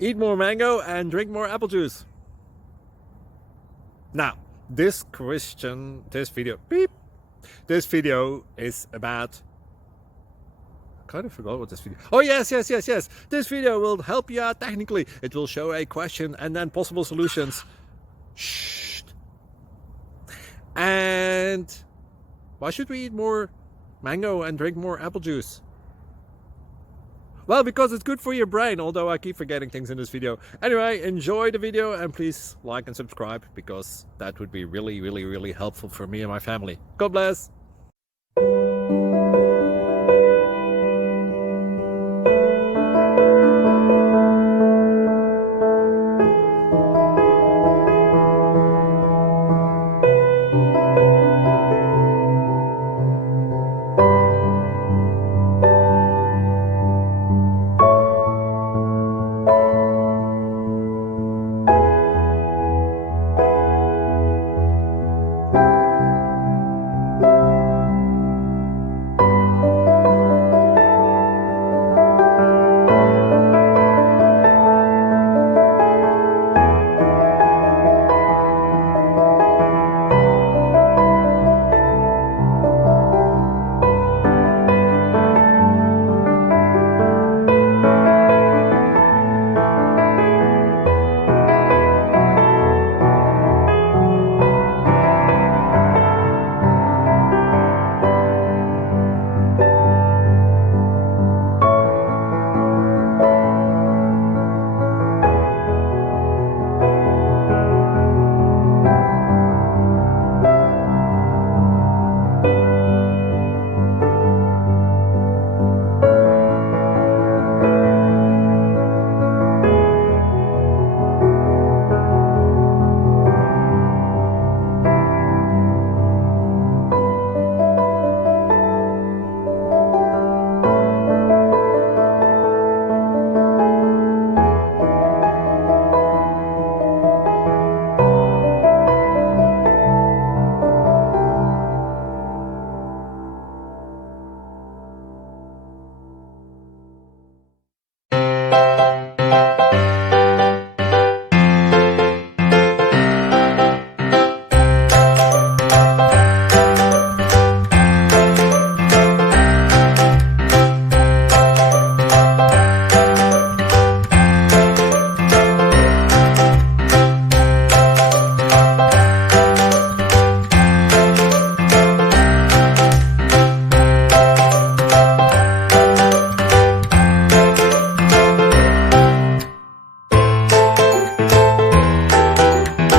Eat more mango and drink more apple juice. Now, this video is about, I kind of forgot what this video. Oh, yes. This video will help you out technically. It will show a question and then possible solutions. Shh. And why should we eat more mango and drink more apple juice? Well, because it's good for your brain, although I keep forgetting things in this video. Anyway, enjoy the video and please like and subscribe, because that would be really helpful for me and my family. God bless.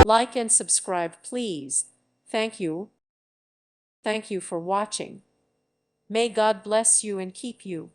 Like and subscribe, please. Thank you. Thank you for watching. May God bless you and keep you.